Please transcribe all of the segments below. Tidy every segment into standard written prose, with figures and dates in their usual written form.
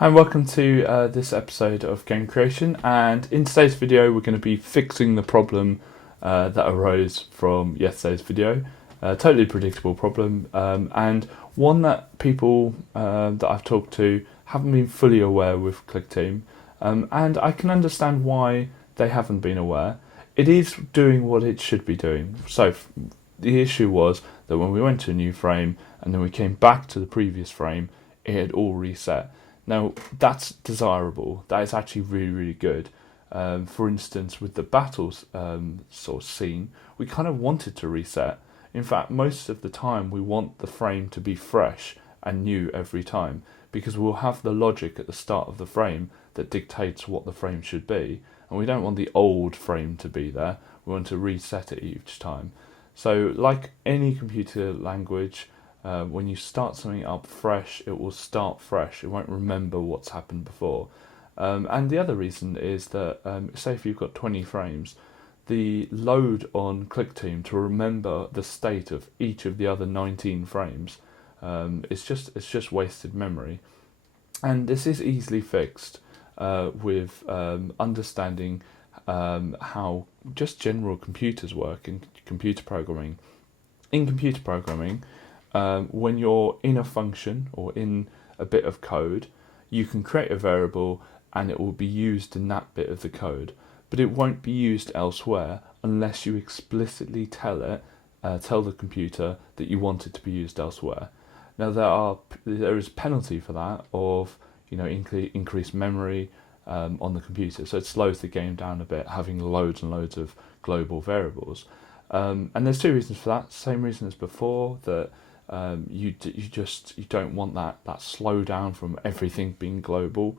Hi and welcome to this episode of Game Creation, and in today's video we're going to be fixing the problem that arose from yesterday's video. Totally predictable problem, and one that people that I've talked to haven't been fully aware with Clickteam, and I can understand why they haven't been aware. It is doing what it should be doing. So the issue was that when we went to a new frame and then we came back to the previous frame, it had all reset. Now, that's desirable. That is actually really, really good. For instance, with the battles sort of scene, we kind of wanted to reset. In fact, most of the time, we want the frame to be fresh and new every time, because we'll have the logic at the start of the frame that dictates what the frame should be, and we don't want the old frame to be there. We want to reset it each time. So, like any computer language, when you start something up fresh, it will start fresh. It won't remember what's happened before. And the other reason is that, say if you've got 20 frames, the load on Clickteam to remember the state of each of the other 19 frames, it's just wasted memory. And this is easily fixed with understanding how just general computers work in computer programming. In computer programming, when you're in a function or in a bit of code, you can create a variable and it will be used in that bit of the code, but it won't be used elsewhere unless you explicitly tell the computer that you want it to be used elsewhere. Now there is a penalty for that of increased memory on the computer, so it slows the game down a bit, having loads and loads of global variables. And there's two reasons for that. Same reason as before, that you don't want that slowdown from everything being global.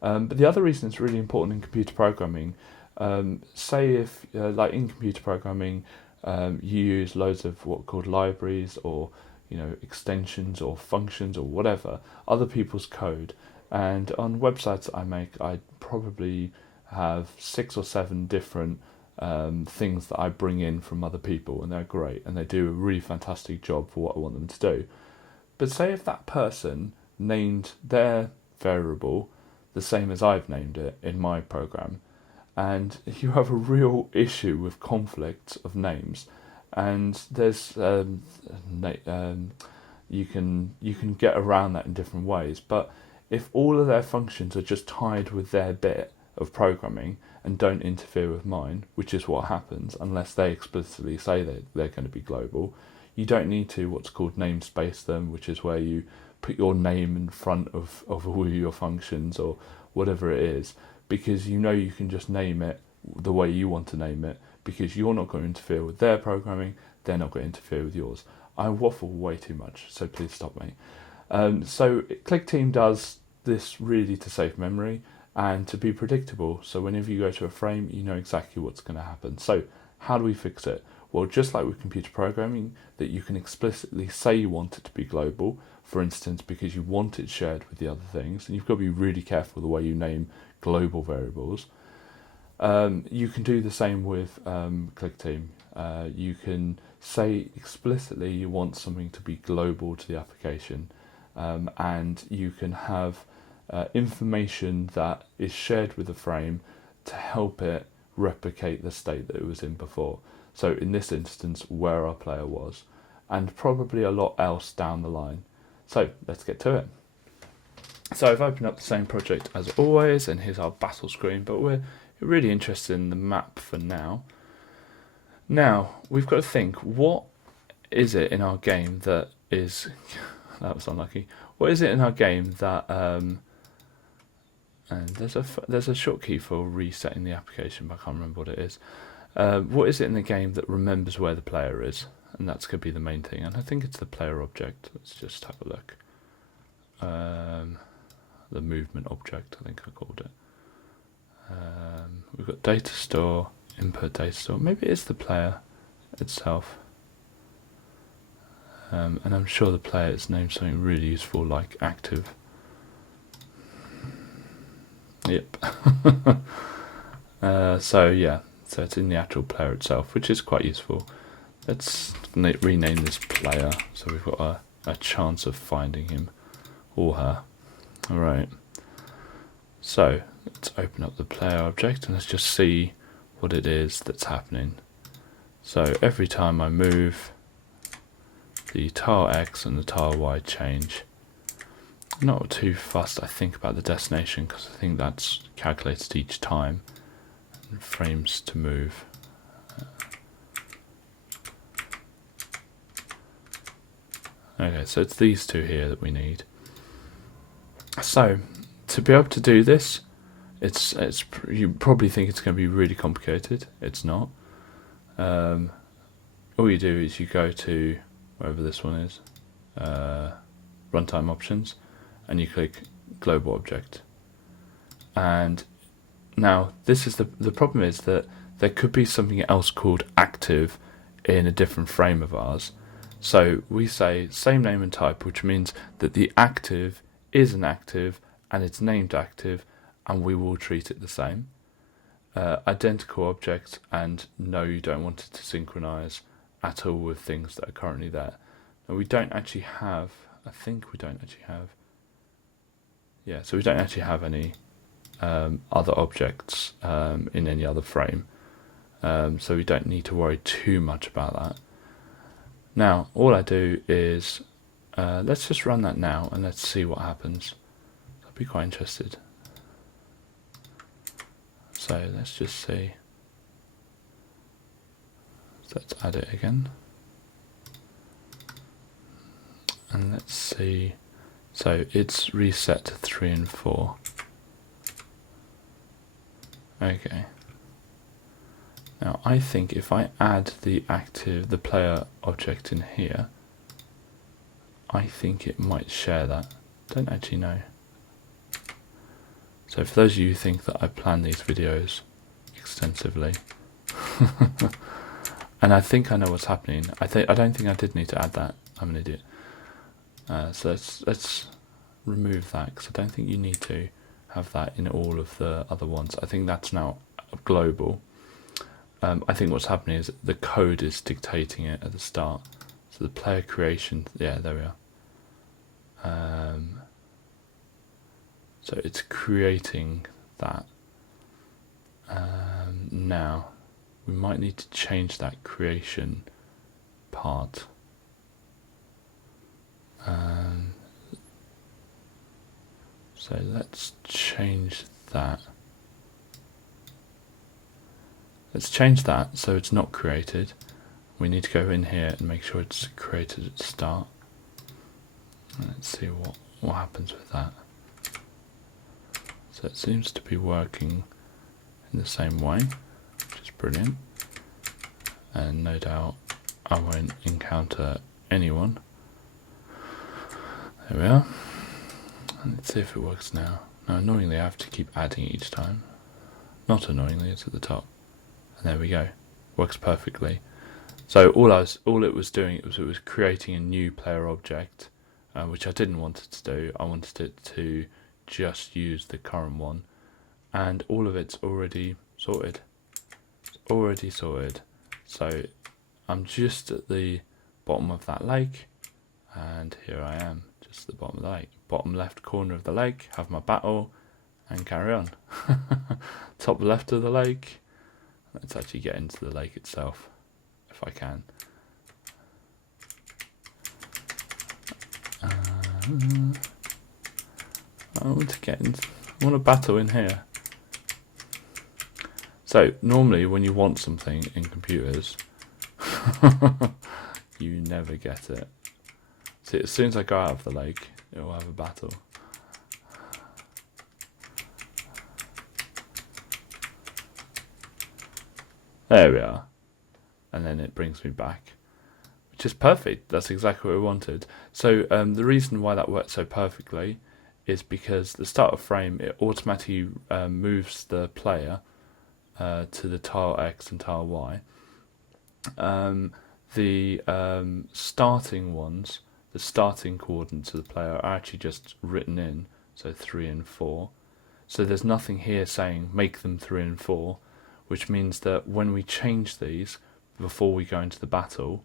But the other reason it's really important in computer programming, say if like in computer programming, you use loads of what are called libraries or extensions or functions or whatever, other people's code. And on websites that I make, I probably have 6 or 7 different things that I bring in from other people, and they're great and they do a really fantastic job for what I want them to do. But say if that person named their variable the same as I've named it in my program, and you have a real issue with conflicts of names, and there's you can get around that in different ways. But if all of their functions are just tied with their bit of programming and don't interfere with mine, which is what happens unless they explicitly say that they're going to be global, you don't need to what's called namespace them, which is where you put your name in front of all your functions or whatever it is, because you can just name it the way you want to name it, because you're not going to interfere with their programming, they're not going to interfere with yours. I waffle way too much, so please stop me. So Clickteam does this really to save memory and to be predictable, so whenever you go to a frame, you know exactly what's going to happen. So how do we fix it? Well, just like with computer programming, that you can explicitly say you want it to be global, for instance, because you want it shared with the other things, and you've got to be really careful the way you name global variables. You can do the same with Clickteam. You can say explicitly you want something to be global to the application, and you can have information that is shared with the frame to help it replicate the state that it was in before. So in this instance, where our player was, and probably a lot else down the line. So let's get to it. So I've opened up the same project as always, and here's our battle screen, but we're really interested in the map for now. Now, we've got to think, what is it in our game that is... that was unlucky. What is it in our game that... and there's a shortkey for resetting the application, but I can't remember what it is. What is it in the game that remembers where the player is? And that's going to be the main thing. And I think it's the player object. Let's just have a look. The movement object, I think I called it. We've got data store, input data store. Maybe it's the player itself. And I'm sure the player is named something really useful like active. Yep. So yeah, so it's in the actual player itself, which is quite useful. Let's rename this player so we've got a chance of finding him or her. Alright, So let's open up the player object and let's just see what it is that's happening. So every time I move, the tile X and the tile Y change. I'm not too fussed, I think, about the destination because I think that's calculated each time. And frames to move. Okay, so it's these two here that we need. So to be able to do this, you probably think it's going to be really complicated. It's not. All you do is you go to wherever this one is, runtime options, and you click global object. And now this is the problem is that there could be something else called active in a different frame of ours. So we say same name and type, which means that the active is an active and it's named active, and we will treat it the same. Identical object, and no, you don't want it to synchronize at all with things that are currently there. Now we don't actually have, I think we don't actually have, yeah, so we don't actually have any other objects in any other frame, so we don't need to worry too much about that. Now all I do is let's just run that now and let's see what happens. I'll be quite interested. So let's just see. So let's add it again. And let's see. So it's reset to 3 and 4. Okay. Now I think if I add the player object in here, I think it might share that. Don't actually know. So for those of you who think that I plan these videos extensively, and I think I know what's happening. I don't think I did need to add that. I'm an idiot. So let's remove that because I don't think you need to have that in all of the other ones. I think that's now global. I think what's happening is the code is dictating it at the start. So the player creation, yeah, there we are. So it's creating that. Now we might need to change that creation part. So let's change that. Let's change that so it's not created. We need to go in here and make sure it's created at the start. Let's see what happens with that. So it seems to be working in the same way, which is brilliant. And no doubt I won't encounter anyone. There we are. And let's see if it works now. Now annoyingly I have to keep adding it each time. Not annoyingly, it's at the top. And there we go. Works perfectly. So all it was doing it was creating a new player object, which I didn't want it to do. I wanted it to just use the current one, and all of it's already sorted. It's already sorted. So I'm just at the bottom of that lake, and here I am, just at the bottom of the lake. Bottom left corner of the lake, have my battle, and carry on. Top left of the lake. Let's actually get into the lake itself, if I can. I want to get in. I want to battle in here. So normally, when you want something in computers, you never get it. See, as soon as I go out of the lake, it will have a battle. There we are. And then it brings me back, which is perfect. That's exactly what we wanted. So the reason why that worked so perfectly is because the starter frame, it automatically moves the player to the tile X and tile Y. The starting ones, the starting coordinates of the player are actually just written in, so 3 and 4. So there's nothing here saying make them 3 and 4, which means that when we change these before we go into the battle,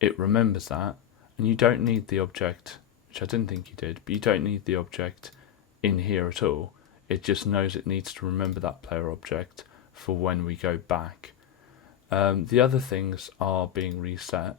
it remembers that, and you don't need the object, which I didn't think you did, but you don't need the object in here at all. it just knows it needs to remember that player object for when we go back. The other things are being reset,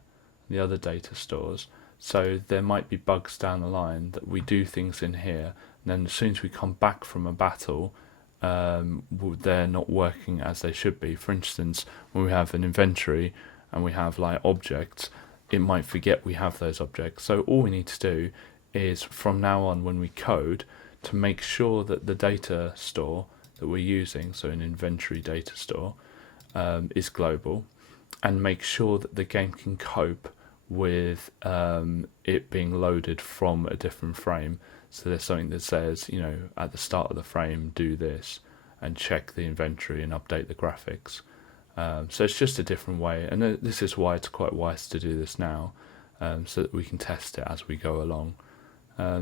the other data stores, so there might be bugs down the line that we do things in here, and then as soon as we come back from a battle, they're not working as they should be. For instance, when we have an inventory and we have like objects, it might forget we have those objects. So all we need to do is from now on when we code to make sure that the data store that we're using, so an inventory data store, is global, and make sure that the game can cope with it being loaded from a different frame. So there's something that says, you know, at the start of the frame do this, and check the inventory and update the graphics. So it's just a different way, and this is why it's quite wise to do this now, so that we can test it as we go along.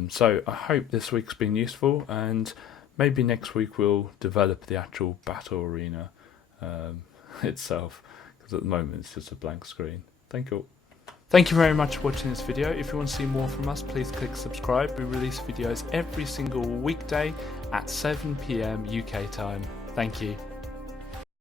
So I hope this week's been useful, and maybe next week we'll develop the actual battle arena itself, because at the moment it's just a blank screen. Thank you. Thank you very much for watching this video. If you want to see more from us, please click subscribe. We release videos every single weekday at 7 PM UK time. Thank you.